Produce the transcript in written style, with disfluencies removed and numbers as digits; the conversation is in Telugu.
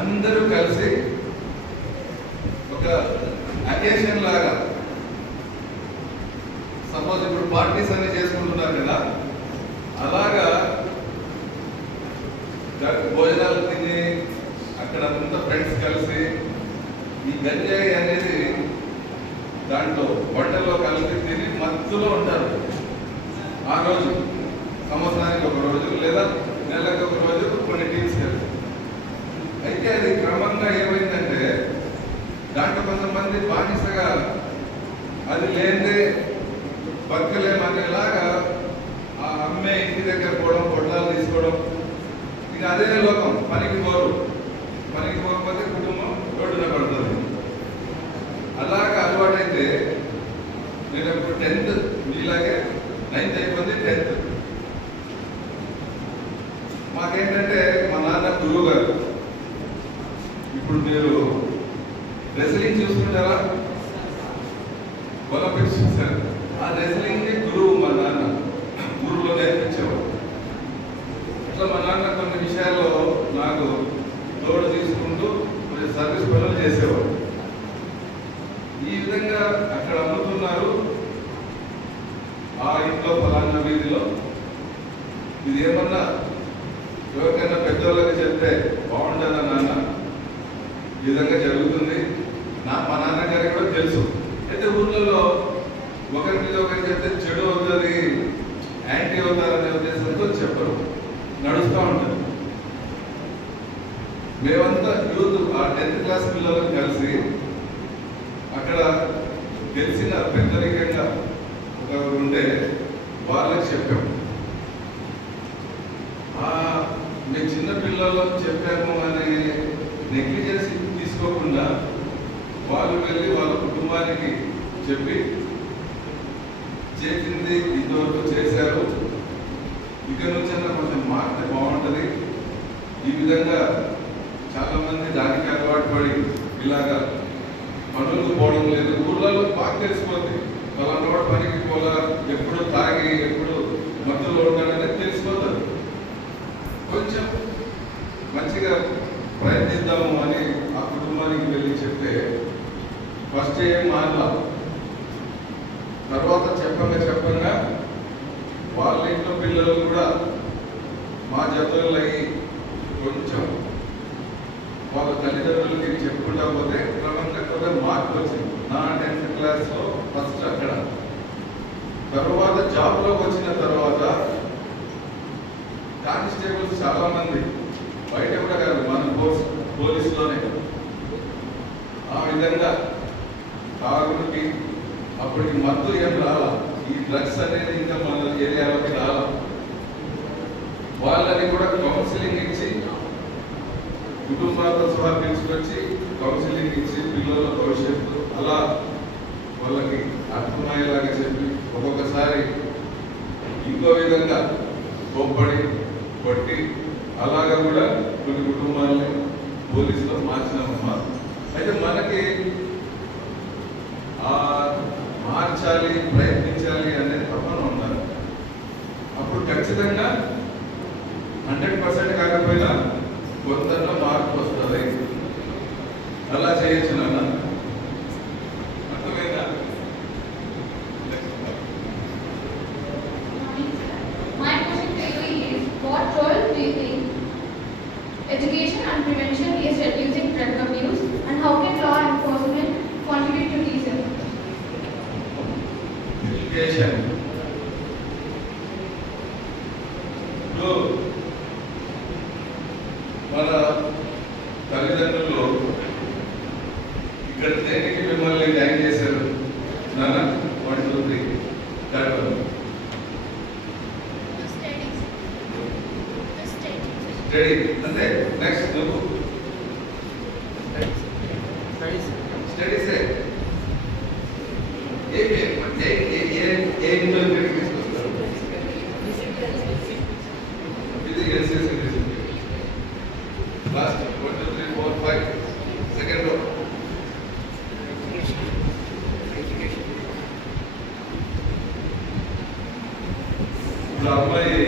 అందరూ కలిసి ఒక అకేషన్ లాగా, సపోజ్ ఇప్పుడు పార్టీస్ అన్ని చేసుకుంటున్నారు కదా, అలాగా భోజనాలు తిని అక్కడ అంతా ఫ్రెండ్స్ కలిసి ఈ గంజాయి అనేది దాంట్లో వంటలో కలిసి తిని మత్తులో ఉంటారు. ఆ రోజు సంవత్సరానికి ఒక రోజు లేదా నెలకు ఒక రోజు కొన్ని టీమ్స్ కలిసి. అయితే అది క్రమంగా ఏమైందంటే దాంట్లో కొంతమంది బానిసగా అది లేదే బతకలేమనేలాగా ఆ అమ్మే ఇంటి దగ్గర పోవడం, పొట్లాలు తీసుకోవడం, ఇక అదే లోకం. పనికి పోకపోతే కుటుంబం రోడ్డున పడుతుంది. అలాగా అలవాటైతే నేను ఇప్పుడు 10th మీలాగే 9th అయిపోయింది, 10th. మాకేంటంటే మా నాన్న గురువు గారు. ఇప్పుడు మీరు రెస్లింగ్ చూసుకుంటారా, ఒలింపిక్స్ చూసారు, ఆ రెస్లింగ్ గురువు మా నాన్న ఊరిలో నేర్పించేవాడు. అట్లా మా నాన్న కొన్ని విషయాల్లో నాకు తోడు తీసుకుంటూ కొంచెం సర్వీస్ పనులు చేసేవాడు. ఈ విధంగా అక్కడ అమ్ముతున్నారు, ఆ ఇంట్లో ఫలానా వీధిలో. ఇది ఏమన్నా ఎవరికైనా పెద్దవాళ్ళకి చెప్తే బాగుంటుందా నాన్న, ఈ విధంగా జరుగుతుంది. మా నాన్నగారికి కూడా తెలుసు. అయితే ఊర్లలో ఒకరి మీద ఒకరికి చెప్తే చెడు అవుతుంది, యాంటీ అవుతారనే ఉద్దేశంతో చెప్పరు, నడుస్తూ ఉంటుంది. మేమంతా యూత్ ఆ 10th క్లాస్ పిల్లలకు కలిసి అక్కడ తెలిసిన పెద్దరికంగా ఒకరు ఉంటే వాళ్ళకి చెప్పాము. మేము చిన్న పిల్లలకు చెప్పాము అనే నెగ్లిజెన్సీ తీసుకోకుండా వాళ్ళు వెళ్ళి వాళ్ళ కుటుంబానికి చెప్పి చేసింది ఇంతవరకు చేశారు, ఇక నుంచి కొంచెం మారితే బాగుంటుంది. ఈ విధంగా చాలా మంది దానికి అలవాటు పడి ఇలాగా పనులకు పోవడం లేదు. ఊళ్ళలో బాగా తెలిసిపోతుంది, వాళ్ళ పనికి పోలా, ఎప్పుడు తాగి ఎప్పుడు మత్తులో ఉంటాడనేది తెలిసిపోతుంది. కొంచెం మంచిగా ప్రయత్నిద్దాము అని ఆ కుటుంబానికి వెళ్ళి చెప్తే ఫస్ట్ ఏం మారలా. తర్వాత చెప్పంగా వాళ్ళ ఇంట్లో పిల్లలు కూడా మా జతలు అయ్యి కొంచెం వాళ్ళ తల్లిదండ్రులకి చెప్పుకుంటా పోతే క్రమంగా కొద్దిగా మార్పు వచ్చింది. నా 10th క్లాస్లో ఫస్ట్ అక్కడ. తర్వాత జాబ్లోకి వచ్చిన తర్వాత కానిస్టేబుల్స్ చాలా మంది, బయట కూడా కాదు, మన పోలీసులోనే ఆ విధంగా తాగుడికి అప్పటికి మత్తు ఏం రాలా, ఈ డ్రగ్స్ అనేది ఇంకా మన ఏరియాలోకి రాలా. వాళ్ళని కూడా కౌన్సిలింగ్ ఇచ్చి, కుటుంబాలతో సహా తీసుకొచ్చి కౌన్సిలింగ్ ఇచ్చి పిల్లల భవిష్యత్తు అలా వాళ్ళకి అర్థమయ్యేలాగా చెప్పి ఒక్కొక్కసారి ఇంకో విధంగా కోప్పడి కొట్టి అలాగా కూడా కొన్ని కుటుంబాలని పోలీసులో మార్చినామమ్మా. అయితే మనకి మార్చాలి, ప్రయత్నించాలి అనే తపన ఉండాలి. అప్పుడు ఖచ్చితంగా 100% కాకపోయినా కొంతలో మార్పు వస్తుంది. అలా చేయొచ్చు నాన్న, అర్థమైందా? My question to you is, what role do you think education and prevention is reducing drug abuse, and how can law enforcement contribute to these efforts? Education. మన తల్లిదండ్రులు ఇక్కడ దేనికి మిమ్మల్ని జాయిన్ చేశారు నాన్న? 1 2 3 థర్డ్ వన్ స్టడీ. అంటే నెక్స్ట్ నువ్వు స్టడీసే లాస్ట్ 1 2 3 4 5 సెకండ్ రో. ఇప్పుడు అమ్మాయి